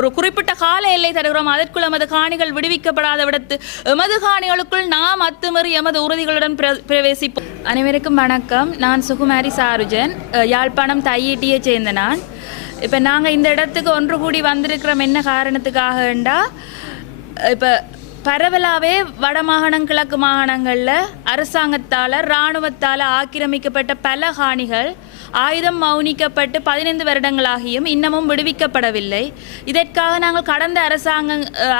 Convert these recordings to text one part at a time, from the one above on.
ஒரு குறிப்பிட்ட கால எல்லை தருகிறோம் அதற்குள் எமது காணிகள் விடுவிக்கப்படாத விடத்து எமது காணிகளுக்குள் நாம் அத்துமறி எமது உறுதிகளுடன் பிர- பிரவேசிப்போம். அனைவருக்கும் வணக்கம். நான் சுகுமாரி சாருஜன். யாழ்ப்பாணம் தையீட்டியை சேர்ந்த நான். இப்போ நாங்கள் இந்த இடத்துக்கு ஒன்று கூடி வந்திருக்கிறோம். என்ன காரணத்துக்காகண்டா இப்போ பரவலாகவே வடமாகாணம் கிழக்கு மாகாணங்களில் அரசாங்கத்தால் இராணுவத்தால் ஆக்கிரமிக்கப்பட்ட பல காணிகள் ஆயுதம் மௌனிக்கப்பட்டு பதினைந்து வருடங்களாகியும் இன்னமும் விடுவிக்கப்படவில்லை. இதற்காக நாங்கள் கடந்த அரசாங்க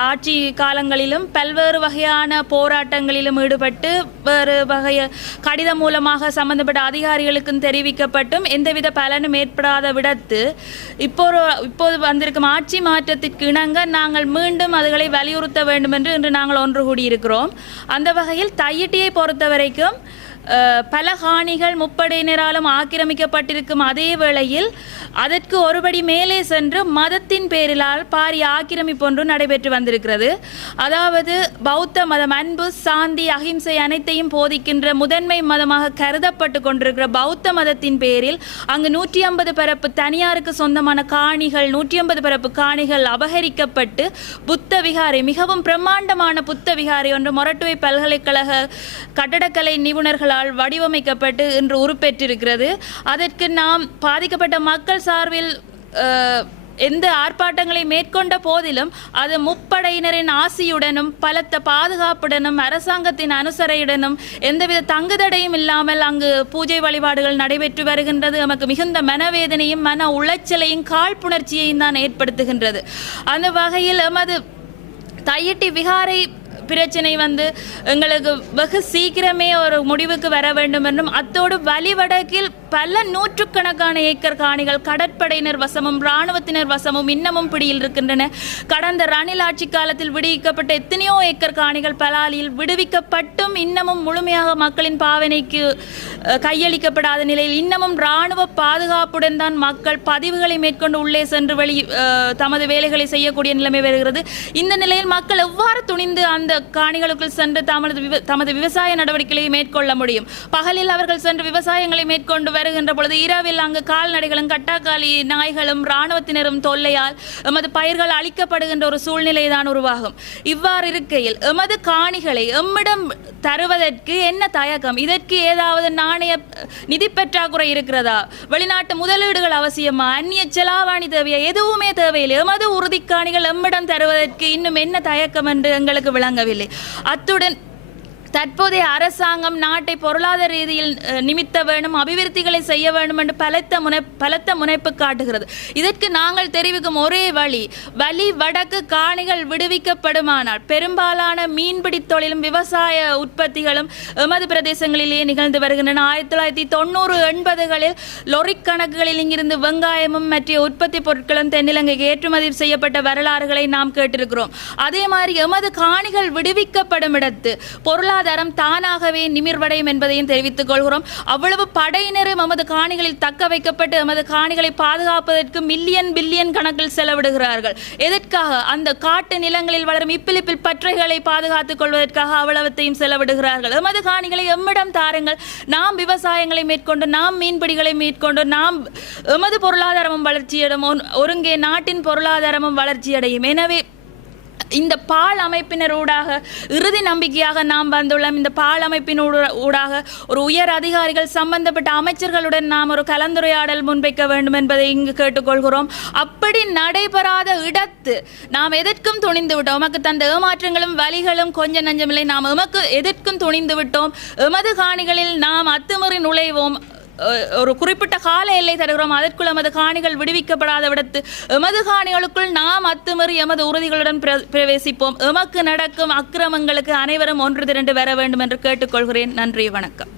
ஆட்சி காலங்களிலும் பல்வேறு வகையான போராட்டங்களிலும் ஈடுபட்டு வேறு வகைய கடிதம் மூலமாக சம்பந்தப்பட்ட அதிகாரிகளுக்கும் தெரிவிக்கப்பட்டும் எந்தவித பலனும் ஏற்படாத விடத்து இப்போ இப்போது வந்திருக்கும் ஆட்சி மாற்றத்திற்கு இணங்க நாங்கள் மீண்டும் அதுகளை வலியுறுத்த வேண்டும் என்று இன்று நாங்கள் ஒன்று கூடியிருக்கிறோம். அந்த வகையில் தையிட்டியை பொறுத்த வரைக்கும் பல காணிகள் முப்படையினராலும் ஆக்கிரமிக்கப்பட்டிருக்கும் அதே வேளையில் அதற்கு ஒருபடி மேலே சென்று மதத்தின் பேரிலால் பாரிய ஆக்கிரமிப்பு ஒன்று நடைபெற்று வந்திருக்கிறது. அதாவது பௌத்த மதம் அன்பு சாந்தி அகிம்சை அனைத்தையும் போதிக்கின்ற முதன்மை மதமாக கருதப்பட்டு கொண்டிருக்கிற பௌத்த மதத்தின் பேரில் அங்கு நூற்றி ஐம்பது பரப்பு தனியாருக்கு சொந்தமான காணிகள் நூற்றி ஐம்பது பரப்பு காணிகள் அபகரிக்கப்பட்டு புத்த விகாரை மிகவும் பிரம்மாண்டமான புத்த விகாரை ஒன்று மொரட்டுவை பல்கலைக்கழக கட்டடக்கலை அரசால் வடிவமைக்கப்பட்டு இன்று உருப்பெற்றிருக்கிறது. அதற்கு நாம் பாதிக்கப்பட்ட மக்கள் சார்பில் எந்த ஆர்ப்பாட்டங்களை மேற்கொண்ட போதிலும் அது முப்படையினரின் ஆசியுடனும் பலத்த பாதுகாப்புடனும் அரசாங்கத்தின் அனுசரையுடனும் எந்தவித தங்குதடையும் இல்லாமல் அங்கு பூஜை வழிபாடுகள் நடைபெற்று வருகின்றது. நமக்கு மிகுந்த மனவேதனையும் மன உளைச்சலையும் காழ்ப்புணர்ச்சியையும் தான் ஏற்படுத்துகின்றது. அந்த வகையில் எமது தையிட்டி விகாரை பிரச்சனை வந்து எங்களுக்கு வெகு சீக்கிரமே ஒரு முடிவுக்கு வர வேண்டும் என்றும் அத்தோடு வழிவடக்கில் பல நூற்றுக்கணக்கான ஏக்கர் காணிகள் கடற்படையினர் வசமும் இராணுவத்தினர் வசமும் இன்னமும் பிடியில் இருக்கின்றன. கடந்த ரணில் ஆட்சி காலத்தில் விடுவிக்கப்பட்ட எத்தனையோ ஏக்கர் காணிகள் பலாலியில் விடுவிக்கப்பட்டும் இன்னமும் முழுமையாக மக்களின் பாவனைக்கு கையளிக்கப்படாத நிலையில் இன்னமும் இராணுவ பாதுகாப்புடன் தான் மக்கள் பதிவுகளை மேற்கொண்டு உள்ளே சென்று வெளி தமது வேலைகளை செய்யக்கூடிய நிலைமை வருகிறது. இந்த நிலையில் மக்கள் எவ்வாறு துணிந்து அந்த காணிகளுக்குள் சென்று தமது தமது விவசாய நடவடிக்கைகளை மேற்கொள்ள முடியும்? பகலில் அவர்கள் சென்று விவசாயங்களை மேற்கொண்டு வருகின்ற பொழுது இரவில் அங்கு கால்நடைகளும் கட்டாக்காலி நாய்களும் இராணுவத்தினரும் தொல்லையால் எமது பயிர்கள் அழிக்கப்படுகின்ற ஒரு சூழ்நிலை தான் உருவாகும். இவ்வாறு இருக்கையில் எமது காணிகளை எம்மிடம் தருவதற்கு என்ன தயக்கம்? இதற்கு ஏதாவது நாணய நிதி பற்றாக்குறை இருக்கிறதா? வெளிநாட்டு முதலீடுகள் அவசியமா? அந்நிய செலாவணி தேவையா? எதுவுமே தேவையில்லை. எமது உறுதிக்காணிகள் எம்மிடம் தருவதற்கு இன்னும் என்ன தயக்கம் என்று எங்களுக்கு விளங்கவில்லை. அத்துடன் தற்போதைய அரசாங்கம் நாட்டை பொருளாதார ரீதியில் நிமித்த வேண்டும் அபிவிருத்திகளை செய்ய வேண்டும் என்று பலத்த முனை பலத்த முனைப்பு காட்டுகிறது. இதற்கு நாங்கள் தெரிவிக்கும் ஒரே வழி வலி வடக்கு காணிகள் விடுவிக்கப்படுமானால் பெரும்பாலான மீன்பிடி தொழிலும் விவசாய உற்பத்திகளும் எமது பிரதேசங்களிலேயே நிகழ்ந்து வருகின்றன. ஆயிரத்தி தொள்ளாயிரத்தி தொண்ணூறு எண்பதுகளில் லொரி கணக்குகளில் இங்கிருந்து வெங்காயமும் மற்ற உற்பத்தி பொருட்களும் தென்னிலங்கைக்கு ஏற்றுமதி செய்யப்பட்ட வரலாறுகளை நாம் கேட்டிருக்கிறோம். அதே மாதிரி எமது காணிகள் விடுவிக்கப்படும் இடத்து பொருளாதாரம் தானாகவே நிமிர்வடையும் என்பதையும் தெரிவித்துக் கொள்கிறோம். அவ்வளவு படையினரும் எமது காணிகளில் தக்க வைக்கப்பட்டு எமது காணிகளை பாதுகாப்பதற்கு மில்லியன் பில்லியன் கணக்கில் செலவிடுகிறார்கள். எதற்காக? அந்த காட்டு நிலங்களில் வளரும் இப்பிலிப்பில் பற்றைகளை பாதுகாத்துக் கொள்வதற்காக அவ்வளவத்தையும் செலவிடுகிறார்கள். எமது காணிகளை எம்மிடம் தாருங்கள். நாம் விவசாயங்களை மேற்கொண்டு நாம் மீன்பிடிகளை மேற்கொண்டு நாம் எமது பொருளாதாரமும் வளர்ச்சியடையும். ஒருங்கே நாட்டின் பொருளாதாரமும் வளர்ச்சியடையும். எனவே இந்த பால் அமைப்பினர் ஊடாக இறுதி நம்பிக்கையாக நாம் வந்துள்ளோம். இந்த பால் அமைப்பின் ஊடாக ஒரு உயர் அதிகாரிகள் சம்பந்தப்பட்ட அமைச்சர்களுடன் நாம் ஒரு கலந்துரையாடல் முன்வைக்க வேண்டும் என்பதை இங்கு கேட்டுக்கொள்கிறோம். அப்படி நடைபெறாத இடத்து நாம் எதற்கும் துணிந்து விட்டோம். உமக்கு தந்த ஏமாற்றங்களும் வலிகளும் கொஞ்சம் நஞ்சமில்லை. நாம் எமக்கு எதற்கும் துணிந்து விட்டோம். எமது காணிகளில் நாம் அத்துமுறை நுழைவோம். ஒரு குறிப்பிட்ட கால எல்லை தருகிறோம். அதற்குள் எமது காணிகள் விடுவிக்கப்படாத விடத்து எமது காணிகளுக்குள் நாம் அத்துமறி எமது உறுதிகளுடன் பிர- பிரவேசிப்போம். எமக்கு நடக்கும் அக்கிரமங்களுக்கு அனைவரும் ஒன்று திரண்டு வர வேண்டும் என்று கேட்டுக்கொள்கிறேன். நன்றி வணக்கம்.